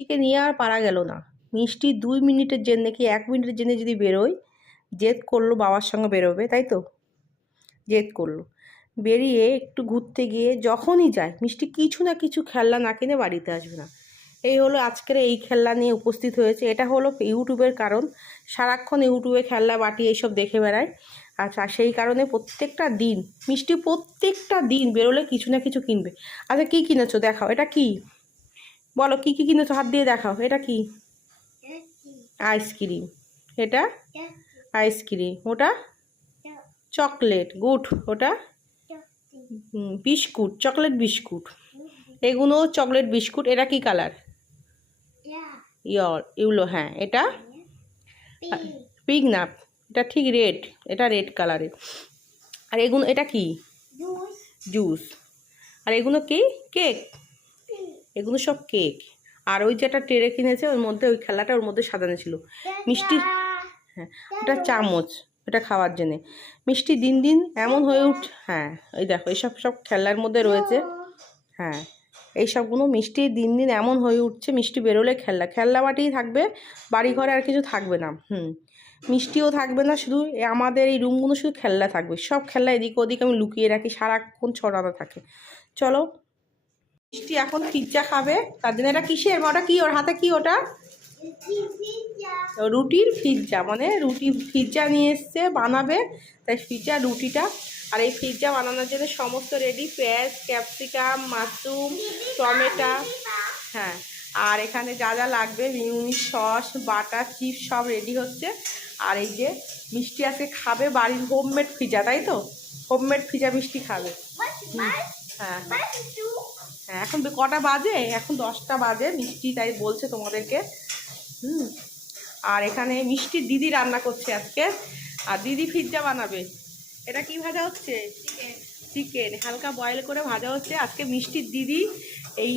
মিষ্টিকে নিয়ে আর পারা গেল না। মিষ্টি 2 মিনিটের জন্যে কি 1 মিনিটের জন্যে যদি বেরোয়, জেদ করলো বাবার সঙ্গে বেরোবে, তাই তো? জেদ করলো। বেরিয়ে একটু ঘুরতে গিয়ে যখনই যায় মিষ্টি কিছু না কিছু খেলনা না কিনে বাড়িতে আসবে না। এই হলো আজকের এই খেলনা নিয়ে উপস্থিত হয়েছে। এটা হলো ইউটিউবের কারণ। সারাক্ষণ ইউটিউবে খেলনা বাটি এইসব দেখে বেড়ায়। আচ্ছা, সেই কারণে প্রত্যেকটা দিন মিষ্টি প্রত্যেকটা দিন বেরোলে কিছু না কিছু কিনবে। আচ্ছা, কী কিনেছো দেখাও, এটা কি? বলো কী কী কিনেছো, হাত দিয়ে দেখাও। এটা কি? আইসক্রিম। এটা আইসক্রিম। ওটা চকলেট। গুড। ওটা বিস্কুট, চকলেট বিস্কুট। এগুলো চকলেট বিস্কুট। এটা কি কালার? ইউলো। হ্যাঁ, এটা পিঙ্ক না, এটা ঠিক রেড। এটা রেড কালারের। আর এগুলো, এটা কি? জুস। আর এগুলো কি? কেক। এগুলো সব কেক। আর ওই যেটা ট্রে কিনেছে ওর মধ্যে ওই খেলাটা ওর মধ্যে সাজানো ছিল মিষ্টি। হ্যাঁ, ওটা চামচ, ওটা খাওয়ার জন্যে। মিষ্টি দিন দিন এমন হয়ে হ্যাঁ, ওই দেখো এইসব সব খেলার মধ্যে রয়েছে। হ্যাঁ, এই সবগুলো মিষ্টি দিন দিন এমন হয়ে উঠছে, মিষ্টি বেরোলে খেলনা বাটিই থাকবে, বাড়ি ঘরে আর কিছু থাকবে না। মিষ্টিও থাকবে না, শুধু আমাদের এই রুমগুলো শুধু খেলনা থাকবে। সব খেলনা এদিক ওদিক আমি লুকিয়ে রাখি, সারাক্ষণ ছড়ানো থাকে। চলো, মিষ্টি এখন পিৎজা খাবে। তার জন্য এটা কিসের? ওটা কি? ওর হাতে কি ওটা? রুটির পিৎজা, মানে রুটি পিৎজা নিয়ে এসছে বানাবে, তাই পিৎজা রুটিটা। আর এই পিৎজা বানানোর জন্য সমস্ত রেডি, পেঁয়াজ, ক্যাপসিকাম, মাশরুম, টমেটো। হ্যাঁ, আর এখানে যা যা লাগবে মিউনিস, সস, বাটার, চিপস সব রেডি হচ্ছে। আর এই যে মিষ্টি আজকে খাবে বাড়ির হোমমেড পিৎজা, তাই তো? হোমমেড পিৎজা মিষ্টি খাবে। হ্যাঁ হ্যাঁ, এখন কটা বাজে? এখন 10টা বাজে। মিষ্টি তাই বলছে তোমাদেরকে। আর এখানে মিষ্টির দিদি রান্না করছে আজকে, আর দিদি পিৎজা বানাবে। এটা কি ভাজা হচ্ছে? চিকেন হালকা বয়েল করে ভাজা হচ্ছে। আজকে মিষ্টির দিদি এই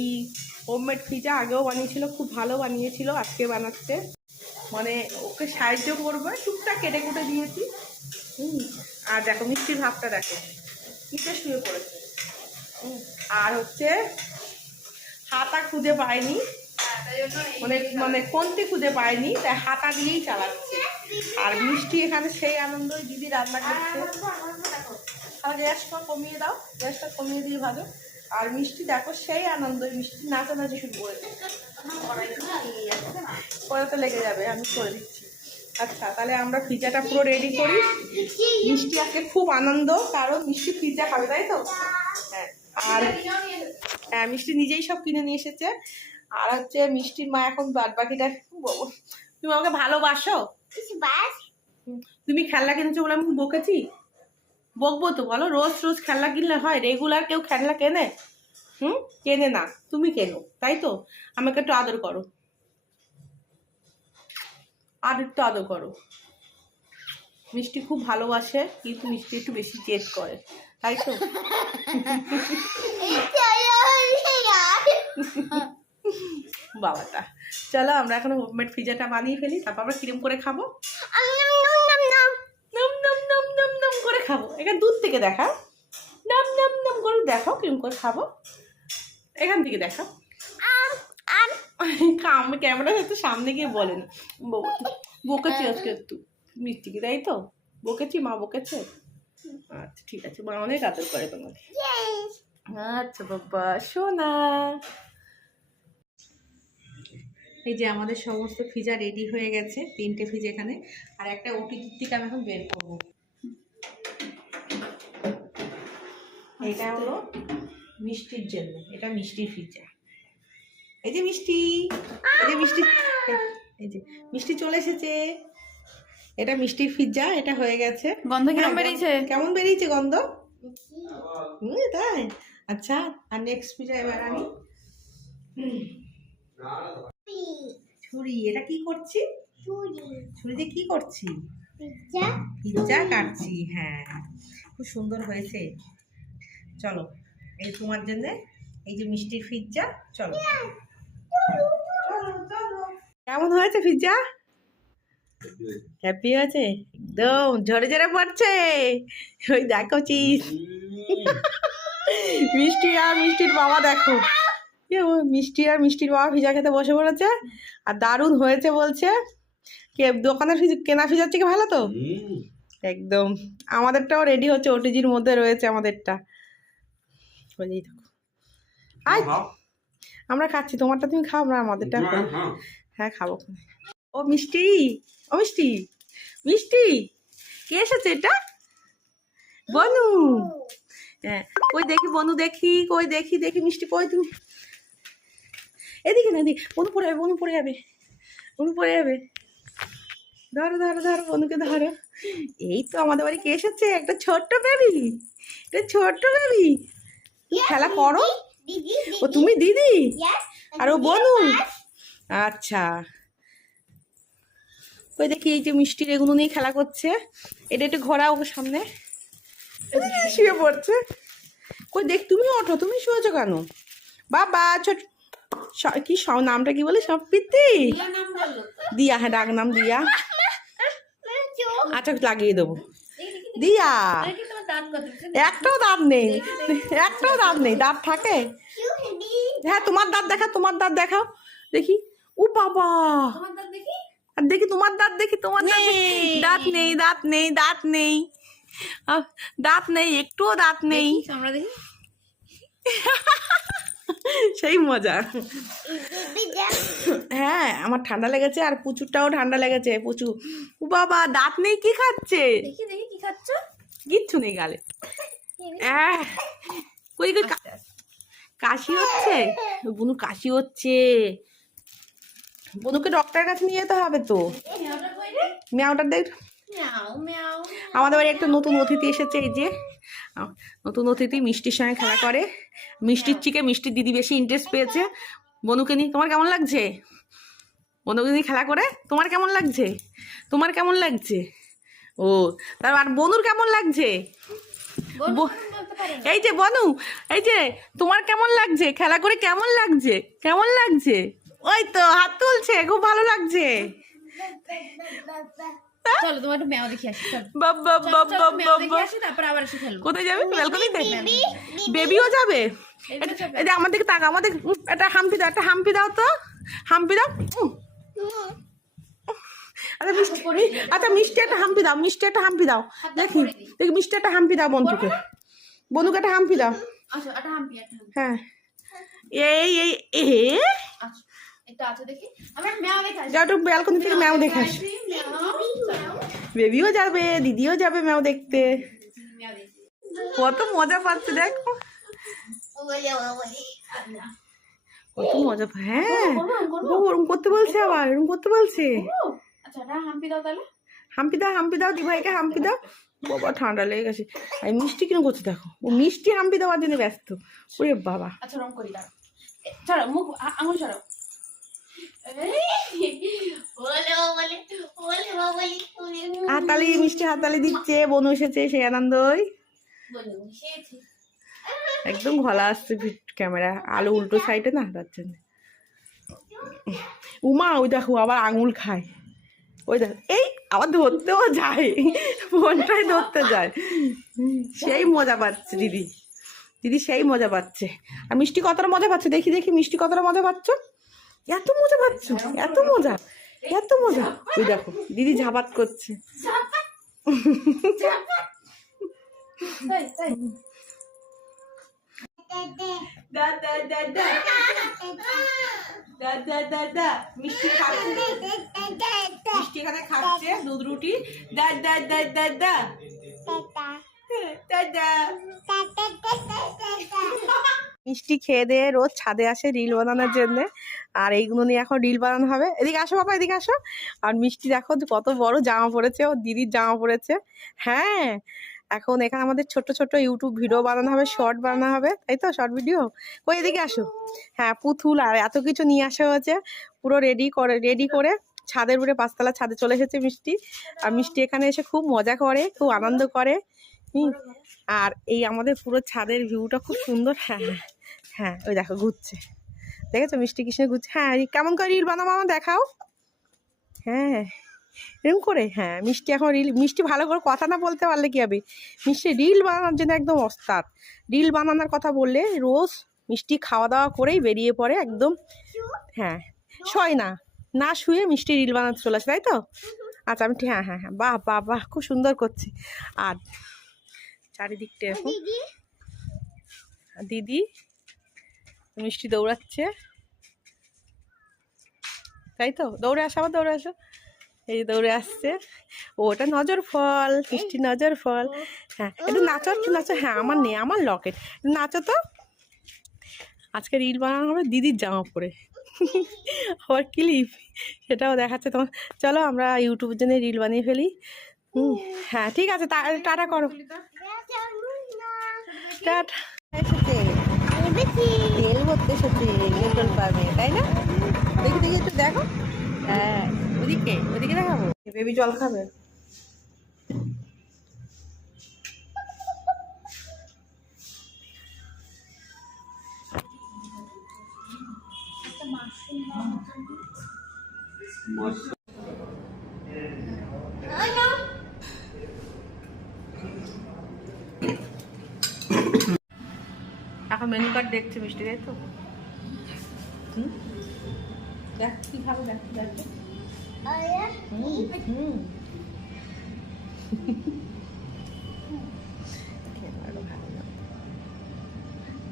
হোমমেড পিৎজা আগেও বানিয়েছিল, খুব ভালো বানিয়েছিল, আজকে বানাচ্ছে। মানে ওকে সাহায্য করবে, টুকটাক কেটে কুটে দিয়েছি। আর দেখো মিষ্টির ভাবটা দেখো, নিচে শুয়ে পড়েছে। আর হচ্ছে হাতা খুঁজে পায়নি, মানে কোনটি খুঁজে পায়নি, তাই হাতা দিয়েই চালাচ্ছে। আর মিষ্টি এখানে সেই আনন্দই দিদি রান্না করছে। তাহলে গ্যাসটা কমিয়ে দাও, গ্যাসটা কমিয়ে দিয়ে ভালো। আর মিষ্টি দেখো সেই আনন্দই, মিষ্টি নাচানাচি শুরু করেছে। পরে তো লেগে যাবে, আমি করে দিচ্ছি। আচ্ছা, তাহলে আমরা পিৎজাটা পুরো রেডি করি। মিষ্টি আজকে খুব আনন্দ, কারণ মিষ্টি পিৎজা খাবে, তাই তো? হ্যাঁ। আর হ্যাঁ, মিষ্টি নিজেই সব কিনে নিয়ে এসেছে। আর হচ্ছে মিষ্টির মা এখন বাদ বাকিটা বলবো। তুমি আমাকে ভালোবাসো? তুমি খেলনা কিনেছো বলে আমি বকেছি? বকবো তো, বলো? রোজ রোজ খেলনা কিনলে হয়? রেগুলার কেউ খেলনা কেনে? কেনে না, তুমি কেনো, তাই তো? আমাকে একটু আদর করো, আর একটু আদর করো। মিষ্টি খুব ভালোবাসে, কিন্তু মিষ্টি একটু বেশি জেদ করে, তাই তো? বাবাটা। চলো আমরা এখন হোমমেড পিৎজাটা বানিয়ে ফেলি, তারপর আমরা কিরম করে খাবো, নাম করে খাবো। এখানে দূর থেকে দেখাও, নাম করে দেখো কিরম করে খাবো। এখান থেকে দেখো। ক্যামেরা একটু সামনে গিয়ে বলেন। বকেছি আজকে একটু মিষ্টিকে, তাই তো? বকেছি, মা বকেছে। আচ্ছা ঠিক আছে, মা অনেক আদর করে তোমাকে। আচ্ছা বাবা সোনা। এই যে আমাদের সমস্ত পিৎজা রেডি হয়ে গেছে, 3টে পিৎজা এখানে। আর একটা ওটিটির থেকে আমি এখন বের করবো। এটা হলো মিষ্টির জন্য, এটা মিষ্টির পিৎজা। এই যে মিষ্টি, এই যে মিষ্টি, এই যে মিষ্টি চলে এসেছে। এটা মিষ্টির পিৎজা, এটা হয়ে গেছে। গন্ধ কেমন বেরিয়েছে? কেমন বেরিয়েছে গন্ধ? তাই? আচ্ছা, আর নেক্সট পিৎজা এবার আমি ছুরি। এটা কি করছি? ছুরি দিয়ে কি করছি? পিৎজা কাটছি। হ্যাঁ, খুব সুন্দর হয়েছে। চলো, এই তোমার জন্য এই যে মিষ্টির পিৎজা। চলো কেমন হয়েছে পিৎজা? হ্যাপি হয়েছে, একদম ঝরে ঝরে পড়ছে। ওই দেখো চিজ। মিষ্টি আর মিষ্টির বাবা দেখো, ও মিষ্টি আর মিষ্টির বাবা পিজা খেতে বসে পড়েছে, আর দারুণ হয়েছে বলছে। দোকানের কেনা পিজার থেকে ভালো তো একদম। আমাদেরটাও রেডি হচ্ছে, ওটিজির মধ্যে রয়েছে আমাদেরটা। আয় আমরা খাচ্ছি, তোমারটা তুমি খাও, আমরা আমাদেরটা। হ্যাঁ খাবো। ও মিষ্টি, ও মিষ্টি, মিষ্টি কে এসেছে এটা? বনু। হ্যাঁ কই দেখি বনু, দেখি কই, দেখি দেখি মিষ্টি কই তুমি? এদিকে না, এদিকে। বনু পড়ে যাবে, বনু পড়ে যাবে, বনু পড়ে যাবে। ধরো ধরো ধরো, বনুকে ধরো। এই তো আমাদের বাড়ি কে এসেছে? একটা ছোট্ট বেবি, একটা ছোট্ট বেবি। খেলা করো। ও তুমি দিদি আর ও বনু। আচ্ছা ওই দেখি এই যে মিষ্টির এগুলো নিয়ে খেলা করছে। এটা একটু ঘোরা ওকে সামনে, শুয়ে পড়ছে। কই দেখ, তুমি ওঠো, তুমি শুয়েছো কেন? বাবা ছোট কি নামটা কি বলে? সম্প্রীতি, দিয়া। হ্যাঁ ডাক নাম দিয়া। আচ্ছা লাগিয়ে দেবো। দিয়া একটাও দাঁত নেই, একটাও দাঁত নেই। দাঁত থাকে? হ্যাঁ তোমার দাঁত দেখা, তোমার দাঁত দেখাও দেখি। ও বাবা, আর দেখি তোমার দাঁত, দেখি তোমার দাঁত। দাঁত নেই, দাঁত নেই, দাঁত নেই, দাঁত নেই, একটুও দাঁত নেই। আমরা দেখি। সেই মজা। হ্যাঁ আমার ঠান্ডা লেগেছে, আর পুচুরটাও ঠান্ডা লেগেছে। পুচু ও বাবা দাঁত নেই, কি খাচ্ছে? দেখি দেখি কি খাচ্ছ? কিচ্ছু নেই গালে। কই কই কাশি হচ্ছে, বুনু কাশি হচ্ছে। বনুকে ডক্টরের কাছে নিয়ে যেতে হবে তো। মেয়াওটা দেখ। আমাদের বাড়ি একটা নতুন অতিথি এসেছে, এই যে নতুন অতিথি মিষ্টির সঙ্গে খেলা করে। মিষ্টির চিকে মিষ্টির দিদি বেশি ইন্টারেস্ট পেয়েছে বনুকে নিয়ে। তোমার কেমন লাগছে বনুকে নিয়ে খেলা করে? তোমার কেমন লাগছে? তোমার কেমন লাগছে? ও তারপর আর বনুর কেমন লাগছে? এই যে বনু, এই যে তোমার কেমন লাগছে খেলা করে? কেমন লাগছে? কেমন লাগছে? ওই তো হাত তুলছে, খুব ভালো লাগছে। চলো তোমার একটু ম্যাও দেখি আসি। কোথায় যাবে? ব্যালকনিতে? বেবিও যাবে? এই যে আমার দিকে তাকা, আমাদের একটা হাম্পি দাও, একটা হাম্পি দাও তো, হাম্পি দাও। আচ্ছা মিষ্টি, আচ্ছা মিষ্টি একটা হাম্পি দাও, মিষ্টি একটা হাম্পি দাও। দেখি দেখি মিষ্টি একটা হাম্পি দাও বন্ধুকে, বন্ধুকে একটা হাম্পি দাও। হ্যাঁ এই এই এ ব্যালকনি থেকে ম্যাও দেখে আসো। বেবিও যাবে, দিদিও যাবে ম্যাও দেখতে। কত মজা পাচ্ছে দেখো, কত মজা। হ্যাঁ ওরম করতে বলছে, আবার এরম করতে বলছে। হাম্পি দাও তাহলে, হাম্পি দাও, হাম্পি দাও দিভাইকে, হাম্পি দাও। বাবা ঠান্ডা লেগে গেছে। আর মিষ্টি কিরম করছে দেখো, ও মিষ্টি হাম্পি দেওয়ার জন্য ব্যস্ত। ওরে বাবা। আচ্ছা রং করি, ছাড়ো মুখ, আঙুল ছাড়ো। হাততালি, মিষ্টি হাততালি দিচ্ছে। বনু এসেছে, সেই আনন্দই। একদম ঘোলা আসছে ক্যামেরা, আলো উল্টো সাইডে না, তার জন্য। উমা ওই দেখো আবার আঙুল খায়। ওই দেখো এই আবার ধরতেও যায়, ফোনটাই ধরতে যায়। সেই মজা পাচ্ছে দিদি, দিদি সেই মজা পাচ্ছে। আর মিষ্টি কতটা মজা পাচ্ছে দেখি দেখি, মিষ্টি কতটা মজা পাচ্ছ? এত মজা পাচ্ছ, এত মজা, এত মজা। ওই দেখো দিদি ঝাপাত করছে। মিষ্টি খাচ্ছে, মিষ্টি এখানে খাচ্ছে দুধ রুটি। মিষ্টি খেয়ে দিয়ে রোজ ছাদে আসে রিল বানানোর জন্য, আর এইগুলো নিয়ে এখন রিল বানানো হবে। এদিকে আসো বাবা, এদিকে আসো। আর মিষ্টি দেখো কত বড় জামা পড়েছে, ও দিদির জামা পড়েছে। হ্যাঁ এখন এখানে আমাদের ছোট ছোট ইউটিউব ভিডিও বানানো হবে, শর্ট বানানো হবে, তাই তো? Short video. কই এদিকে আসো। হ্যাঁ পুতুল আর এত কিছু নিয়ে আসা হয়েছে, পুরো রেডি করে ছাদের উপরে 5 তলা ছাদে চলে এসেছে মিষ্টি। আর মিষ্টি এখানে এসে খুব মজা করে, খুব আনন্দ করে। আর এই আমাদের পুরো ছাদের ভিউটা খুব সুন্দর। হ্যাঁ হ্যাঁ হ্যাঁ ওই দেখো ঘুরছে, দেখেছো মিষ্টি কৃষ্ণ ঘুরছে। হ্যাঁ কেমন করে রিল বানাবো আমার দেখাও। হ্যাঁ এরকম করে। হ্যাঁ মিষ্টি এখন রিল, মিষ্টি ভালো করে কথা না বলতে পারলে কি হবে, মিষ্টি রিল বানানোর জন্য একদম ওস্তাদ। রিল বানানোর কথা বললে রোজ মিষ্টি খাওয়া দাওয়া করেই বেরিয়ে পড়ে একদম। হ্যাঁ, শয় না, না শুয়ে মিষ্টি রিল বানাতে চলে আসে, তাই তো? আচ্ছা আমি হ্যাঁ হ্যাঁ হ্যাঁ, বাহ বাহ বাহ, খুব সুন্দর করছি। আর চারিদিকটা এরকম। দিদি মিষ্টি দৌড়াচ্ছে, তাই তো? দৌড়ে আসো, আবার দৌড়ে আসো। এই দৌড়ে আসছে। ওটা নজর ফল, মিষ্টি নজর ফল। হ্যাঁ, একটু নাচো, একটু নাচো। হ্যাঁ, আমার নেই, আমার লকেট। নাচো তো। আজকে রিল বানানো হবে দিদির জামা পরে, আবার ক্লিপ, সেটাও দেখাচ্ছে তোমার। চলো আমরা ইউটিউবের জন্য রিল বানিয়ে ফেলি। হ্যাঁ ঠিক আছে, টাটা করো। টাটা। এসেছে তেল ভরতে এসেছে পেট্রোল পাম্পে, তাই না? দেখি দেখি একটু দেখো। হ্যাঁ, ওদিকে ওদিকে দেখাবো। বেবি জল খাবে। এখন মেনু কার্ড দেখছে মিষ্টি, তাই তো? দেখ কি খাবে, দেখ দেখ।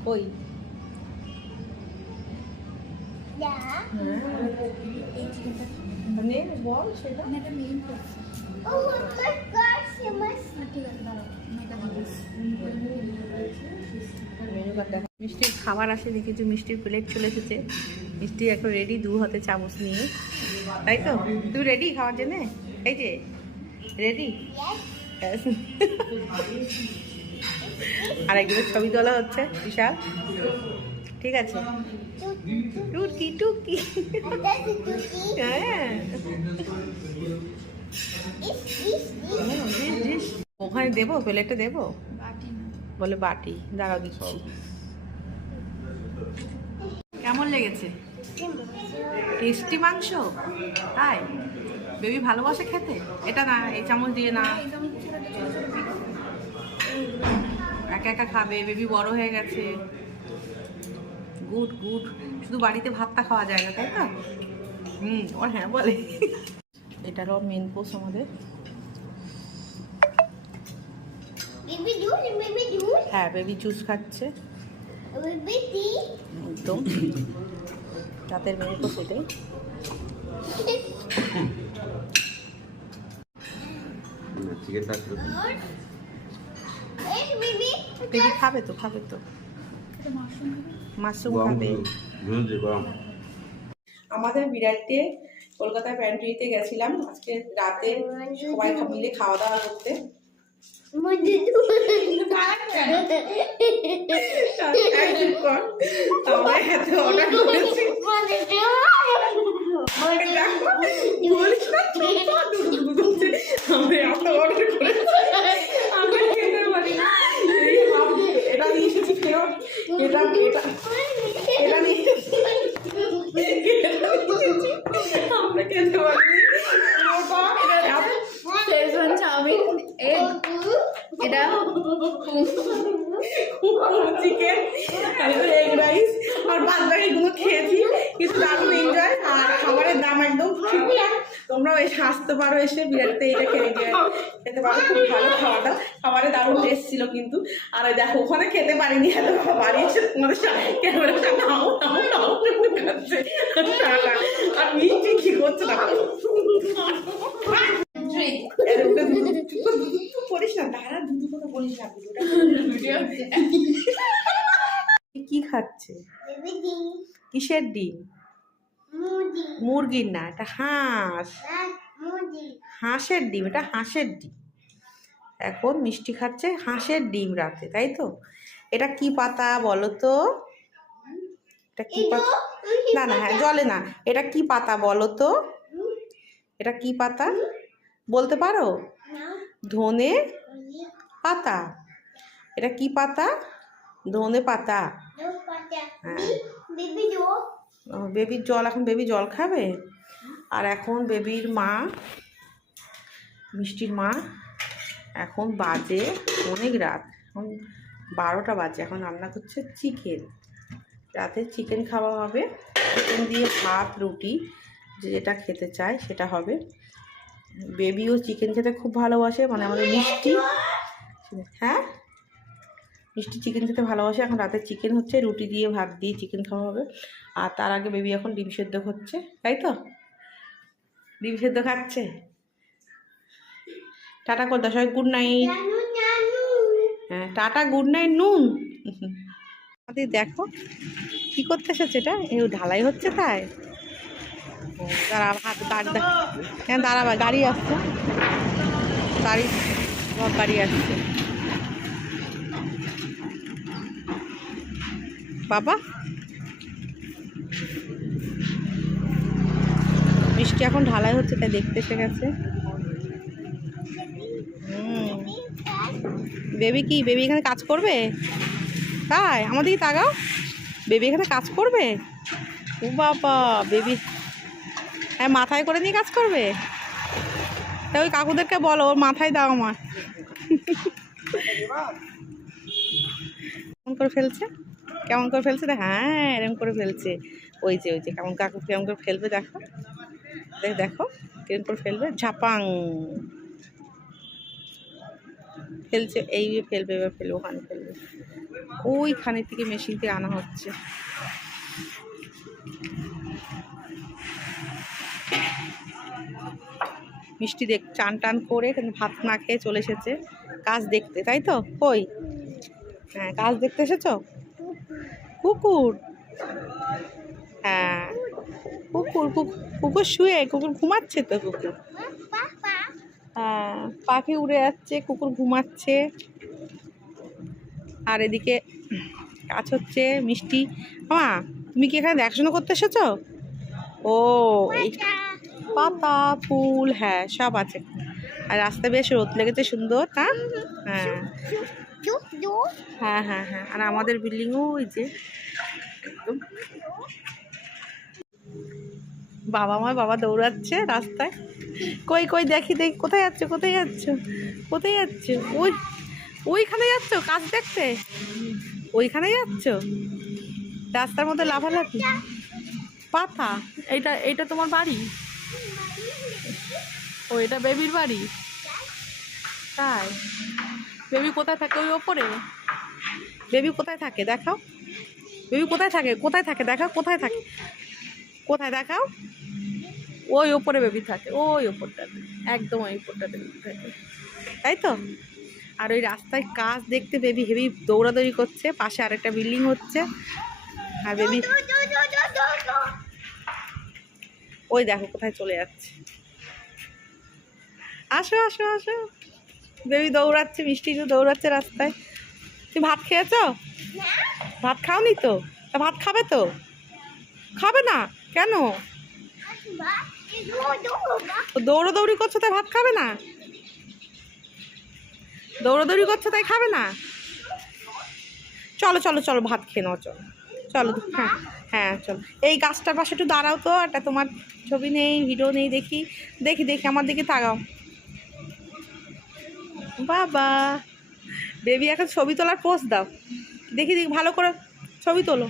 কই বল সেটা। মিষ্টির খাবার আসে দেখেছি, মিষ্টির প্লেট চলে এসেছে। মিষ্টি এখন রেডি, 2 হাতে চামচ নিয়ে, তাই তো? তুই রেডি খাওয়ার জন্যে? এই যে রেডি। আর একদিনের ছবি তোলা হচ্ছে বিশাল, ঠিক আছে? টুকি টুকি, হ্যাঁ। ওখানে দেবো, প্লেটে দেবো, বলে বাটি। দাঁড়াও দিচ্ছি। কেমন লেগেছে? টেস্টি মাংস, তাই? বেবি ভালোবাসে খেতে। এটা না, এই চামচ দিয়ে না, একা একা খাবে। বেবি বড় হয়ে গেছে। Good good. শুধু বাড়িতে ভাতটা খাওয়া যায় না, তাই তো? ওর হ্যাঁ বলে। এটারও মেন কোর্স আমাদের। হ্যাঁ, বেবি জুস খাচ্ছে একদম। রাতের মেন কোর্স এটাই। বেবি খাবে তো, খাবে তো, মাশরুম খাবে। আমাদের বিরাটে কলকাতায় প্যান্ট্রিতে গেছিলাম আজকে রাতে, সবাই মিলে খাওয়া দাওয়া করতে। এটা নিয়ে এসেছি ফেরত, এটা এটা এটা নিয়ে আমরা খেতে পারিনি। চাউমিন, এটা চিকেন, তারপরে এগ রাইস আর বাদ বাকিগুলো খেয়েছি, কিন্তু দারুণ এনজয়। আর খাবারের দাম একদম ঠিকঠাক। তোমরাও এসে আসতে পারো, এসে বিরাটতে এটা খেতে পারো। খুব ভালো খাওয়াটা, খাবারে দারুণ টেস্ট ছিল কিন্তু। আর দেখো ওখানে খেতে পারিনি, এত বাড়ি এসে তোমাদের ক্যামেরার সামনে খাচ্ছে। আর মিষ্টি কি করছে না, করিস না, দাঁড়া দুধু কথা বলিস না। কি খাচ্ছে? কিসের ডিম? মুরগির না, এটা হাঁস, হাঁসের ডিম। এটা হাঁসের ডিম। এখন মিষ্টি খাচ্ছে হাঁসের ডিম রাতে, তাই তো? এটা কি পাতা বলো তো? এটা কি পাতা? না না, হ্যাঁ জলে না। এটা কি পাতা বলো তো? এটা কি পাতা বলতে পারো? ধনে পাতা। এটা কি পাতা? ধনে পাতা। হ্যাঁ, বেবির জল, এখন বেবি জল খাবে। আর এখন বেবির মা, মিষ্টির মা, এখন বাজে অনেক রাত, এখন 12টা বাজে, এখন রান্না করছে চিকেন। রাতে চিকেন খাওয়া হবে, চিকেন দিয়ে ভাত রুটি, যেটা খেতে চায় সেটা হবে। বেবিও চিকেন খেতে খুব ভালোবাসে, মানে আমাদের মিষ্টি, হ্যাঁ মিষ্টি চিকেন খেতে ভালোবাসে। এখন রাতে চিকেন হচ্ছে, রুটি দিয়ে ভাত দিয়ে চিকেন খাওয়া হবে। আর তার আগে বেবি এখন ডিম সেদ্ধ হচ্ছে, তাই তো? ডিম সেদ্ধ খাচ্ছে। টাটা কর দাও সবাই, গুড নাইট। হ্যাঁ টাটা, গুড নাইট নুন। আমাদের দেখো কি করতে এসেছে, এটা ঢালাই হচ্ছে তাই। দাঁড়া হাত গাড়ি, হ্যাঁ দাঁড়াবা, গাড়ি আসছে, গাড়ি আসছে বাবা। মিষ্টি এখন ঢালাই হচ্ছে তাই দেখতে এসে গেছে। বেবি কি, বেবি এখানে কাজ করবে তাই? আমাদেরকে তাকাও, বেবি এখানে কাজ করবে? ও বাবা, বেবি হ্যাঁ মাথায় করে নিয়ে কাজ করবে? তা ওই কাকুদেরকে বলো ওর মাথায় দাও আমার। কেমন করে ফেলছে, কেমন করে ফেলছে দেখ, হ্যাঁ এরকম করে ফেলছে। ওই যে কেমন কাকু কেমন করে ফেলবে দেখো, দেখো কেমন করে ফেলবে, ঝাপাং ফেলছে, এই ফেলবে, এবার ফেলবে, ওখানে ফেলবে, ওইখানে থেকে মেশিন থেকে আনা হচ্ছে। মিষ্টি দেখ চান টান করে কিন্তু ভাত না খেয়ে চলে এসেছে কাজ দেখতে, তাই তো? কই, হ্যাঁ কাজ দেখতে এসেছো? কুকুর, হ্যাঁ কুকুর, কুকুর শুয়ে, কুকুর ঘুমাচ্ছে তো, কুকুর হ্যাঁ পাখি উড়ে যাচ্ছে, কুকুর ঘুমাচ্ছে। আর এদিকে কাজ হচ্ছে। মিষ্টি মা, তুমি কি এখানে দেখাশোনা করতে এসেছো? ও এই পাতা ফুল হ্যাঁ সব আছে। আর রাস্তা বেশ রোদ লেগেছে সুন্দর, হ্যাঁ হ্যাঁ হ্যাঁ হ্যাঁ হ্যাঁ। আর আমাদের বিল্ডিংও ওই যে একদম। বাবা দৌড়াচ্ছে রাস্তায়। কই কই দেখি দেখি, কোথায় যাচ্ছ, কোথায় যাচ্ছ, কোথায় যাচ্ছ? ওইখানে যাচ্ছ কাজ দেখতে, ওইখানে যাচ্ছ রাস্তার মধ্যে লাফালাফি। পাতা, এইটা তোমার বাড়ি? ও এটা বেবির বাড়ি তাই? বেবি কোথায় থাকে? ওই ওপরে বেবি কোথায় থাকে দেখাও, বেবি কোথায় থাকে, কোথায় থাকে দেখাও, কোথায় থাকে, কোথায় দেখাও। ওই ওপরে বেবি থাকে, ওই ওপরটাতে, একদম ওই ওপরটাতে বেবি থাকে, তাই তো? আর ওই রাস্তায় কাজ দেখতে বেবি হেবি দৌড়াদৌড়ি করছে, পাশে আরেকটা বিল্ডিং হচ্ছে। আর বেবি ওই দেখো কোথায় চলে যাচ্ছে। আসো আসো আসো, বেবি দৌড়াচ্ছে, মিষ্টি তো দৌড়াচ্ছে রাস্তায়। তুমি ভাত খেয়েছো? ভাত খাওনি তো? তা ভাত খাবে তো? খাবে না কেন? দৌড়াদৌড়ি করছো তাই ভাত খাবে না? দৌড়াদৌড়ি করছো তাই খাবে না? চলো চলো চলো ভাত খেয়ে নাও, চলো চলো। হ্যাঁ হ্যাঁ চলো, এই গাছটার পাশে একটু দাঁড়াও তো, একটা তোমার ছবি নেই, ভিডিও নেই, দেখি দেখি দেখি, আমার দিকে তাকাও। বাবা, বেবি এখন ছবি তোলার পোজ দাও, দেখি দেখি ভালো করে ছবি তোলো।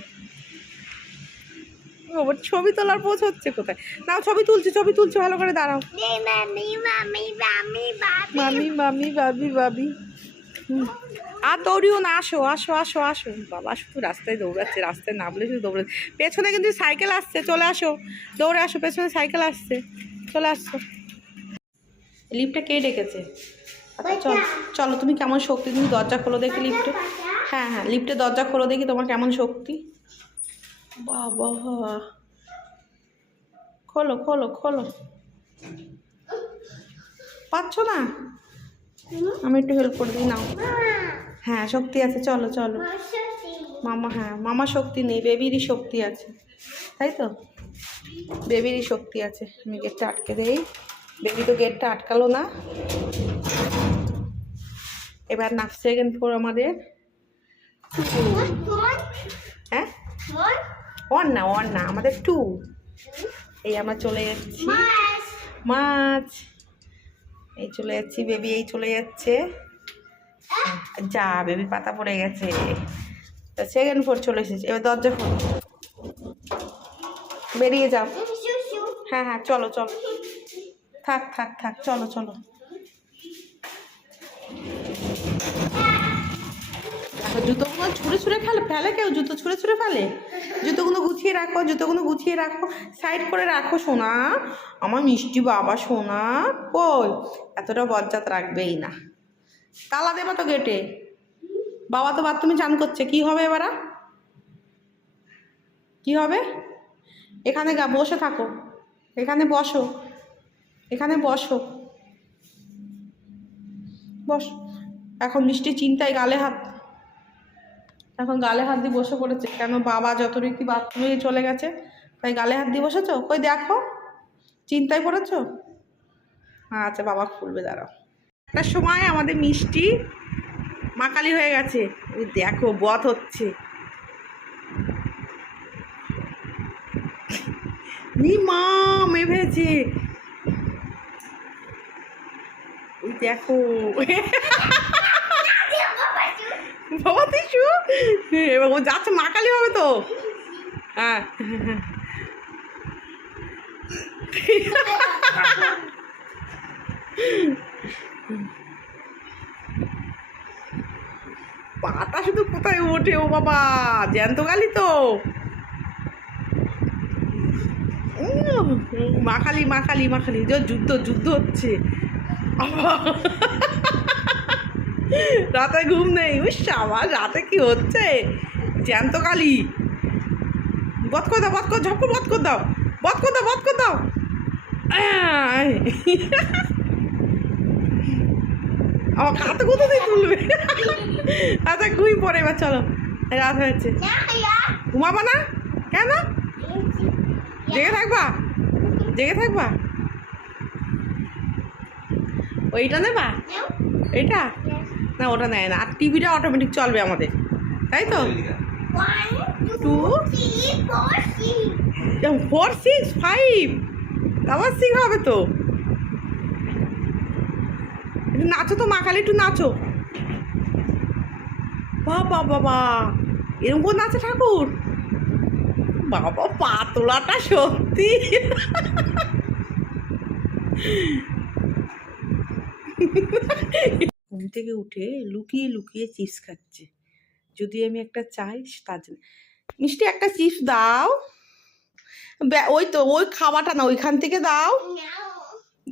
ছবি তোলার পোজ হচ্ছে কোথায়? নাও ছবি তুলছি ভালো করে দাঁড়াও। মামি মামি বাবি বাবি। আর দৌড়িও না, আসো আসো আসো আসো। বাবা শুধু রাস্তায় দৌড়াচ্ছে, রাস্তায় নামলে শুধু দৌড়াচ্ছে। পেছনে কিন্তু সাইকেল আসছে, চলে আসো, দৌড়ে আসো, পেছনে সাইকেল আসছে, চলে আসছো। লিফটটা কে ডেকেছে? চলো চলো, তুমি কেমন শক্তি, তুমি দরজা খোলো দেখি লিফটে। হ্যাঁ হ্যাঁ লিফটে দরজা খোলো দেখি, তোমার কেমন শক্তি। বাবা, খোলো খোলো খোলো, পাচ্ছ না? আমি একটু হেল্প করে দিই, নাও। হ্যাঁ শক্তি আছে, চলো চলো। মামা, হ্যাঁ মামা শক্তি নেই, বেবিরই শক্তি আছে, তাই তো? বেবিরই শক্তি আছে। আমি গেটটা আটকে দেই, বেবি তো গেটটা আটকালো না। এবার নাচ সেকেন্ড ফ্লোর আমাদের। হ্যাঁ ওয়ান না আমাদের 2। এই আমরা চলে যাচ্ছি, মাছ এই চলে যাচ্ছি, বেবি এই চলে যাচ্ছে। যা বেবি পাতা পড়ে গেছে, সেকেন্ড ফ্লোর চলে এসেছি, এবার দরজা খোল, বেরিয়ে যাও। হ্যাঁ হ্যাঁ চলো চলো, থাক থাক থাক, চলো চলো। দেখো জুতোগুলো ছুঁড়ে ছুঁড়ে ফেলে কেউ, জুতো ছুঁড়ে ছুঁড়ে ফেলে। জুতোগুলো গুছিয়ে রাখো, জুতোগুলো গুছিয়ে রাখো, সাইড করে রাখো সোনা, আমার মিষ্টি বাবা সোনা। কই, এতটা বজ্জাত রাখবেই না। তালা দেবা তো গেটে, বাবা তো বাথরুমে চান করছে, কি হবে এবারা, কি হবে? এখানে বসে থাকো, এখানে বসো, এখানে বসো, বস। এখন মিষ্টি চিন্তায় গালে হাত, এখন গালে হাত দিয়ে বসে পড়েছে, কেন বাবা যত রীতি বাথরুমে চলে গেছে, তাই গালে হাত দিয়ে বসেছো? কই দেখো, চিন্তায় পড়েছো? আচ্ছা বাবা খুলবে, দাঁড়াও। একটা সময় আমাদের মিষ্টি মাকালি হয়ে গেছে, ওই দেখো বধ হচ্ছে, মা মেভেছে, ওই দেখো বাবা তিসু, এবার ও যাচ্ছে মাকালি হবে তো। হ্যাঁ পাটা শুধু কোথায় ওঠে ও বাবা, জ্যান্ত গালি তো। মাখালি মাখালি মাখালি, যুদ্ধ যুদ্ধ হচ্ছে। রাতে ঘুম নেই, উস আমার রাতে কি হচ্ছে, জ্যান্ত কালি। বধ করে দাও, বধ করে, ঝপকর বধ করে দাও, বধ করে দাও, বধ করে দাও। আমার কাতে কোথা দিয়ে তুলবে। আচ্ছা ঘুই পড়ে, এবার চলো, রাত হয়েছে, ঘুমাবা না কেন, জেগে থাকবা, জেগে থাকবা। ওইটা নেবা, এটা না, ওটা নেয় না, আর টিভিটা অটোমেটিক চলবে আমাদের, তাই তো। 1 2 4 6 5, আবার 6 হবে তো। একটু নাচো তো মা, খালি একটু নাচো। বাবা বাবা, এরকম করে নাচে ঠাকুর, বাবা পাতলাটা সত্যি। ঘুম থেকে উঠে লুকিয়ে লুকিয়ে চিপস খাচ্ছে, যদি আমি একটা চাই তার জন্য। মিষ্টি একটা চিপস দাও, ওই তো ওই খাওয়াটা না, ওইখান থেকে দাও।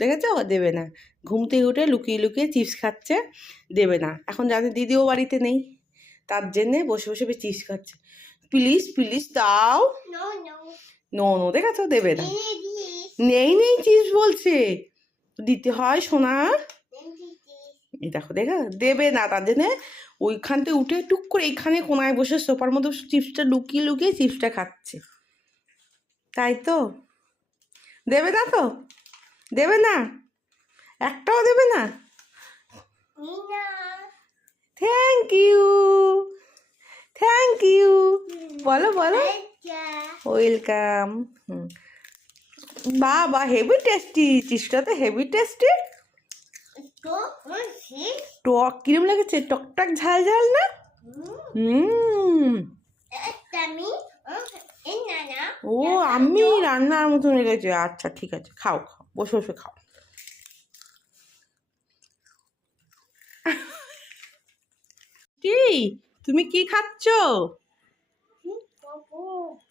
দেখেছো, দেবে না, ঘুম থেকে উঠে লুকিয়ে লুকিয়ে চিপস খাচ্ছে, দেবে না। এখন জানে দিদিও বাড়িতে নেই, তার জন্যে বসে বসে চিপস খাচ্ছে। প্লিজ প্লিজ দাও, নো নো, দেখেছো, দেবে না। নেই নেই চিপস বলছে, দিতে হয় সোনা। এই দেখো দেখো, দেবে না, তার জন্যে ওইখান থেকে উঠে টুক করে এইখানে কোনায় বসে সোফার মধ্যে চিপসটা লুকিয়ে লুকিয়ে চিপসটা খাচ্ছে, তাই তো। দেবে না তো, দেবে না, একটাও দেবে না। থ্যাংক ইউ, থ্যাংক ইউ, বলো বলো, ওয়েলকাম। বাবা হেভি টেস্টি, চিপসটা তো হেভি টেস্টি। টক কিরম লেগেছে, টকটক ঝাল ঝাল না? ও আমি রান্নার মতন লেগেছে, আচ্ছা ঠিক আছে, খাও খাও, বসে বসে খাও। তুমি কি খাচ্ছ?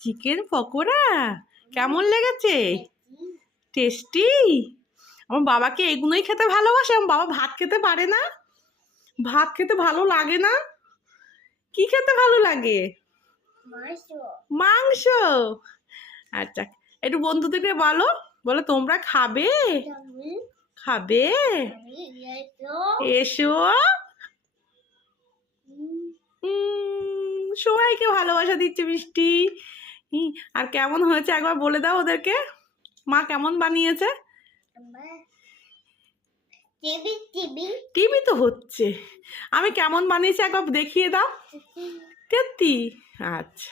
চিকেন পকোড়া, কেমন লেগেছে? টেস্টি। আমার বাবাকে এগুলোই খেতে ভালোবাসে, আমার বাবা ভাত খেতে পারে না, ভাত খেতে ভালো লাগে না। কি খেতে ভালো লাগে? মাংস। আচ্ছা, একটু বন্ধুদেরকে বলো, বলো তোমরা খাবে, খাবে, এসো। সবাইকে ভালোবাসা দিচ্ছে মিষ্টি। আর কেমন হয়েছে একবার বলে দাও ওদেরকে, মা কেমন বানিয়েছে। টিভি তো হচ্ছে, আমি কেমন বানিয়েছি একবার দেখিয়ে দাও। সত্যি, আচ্ছা।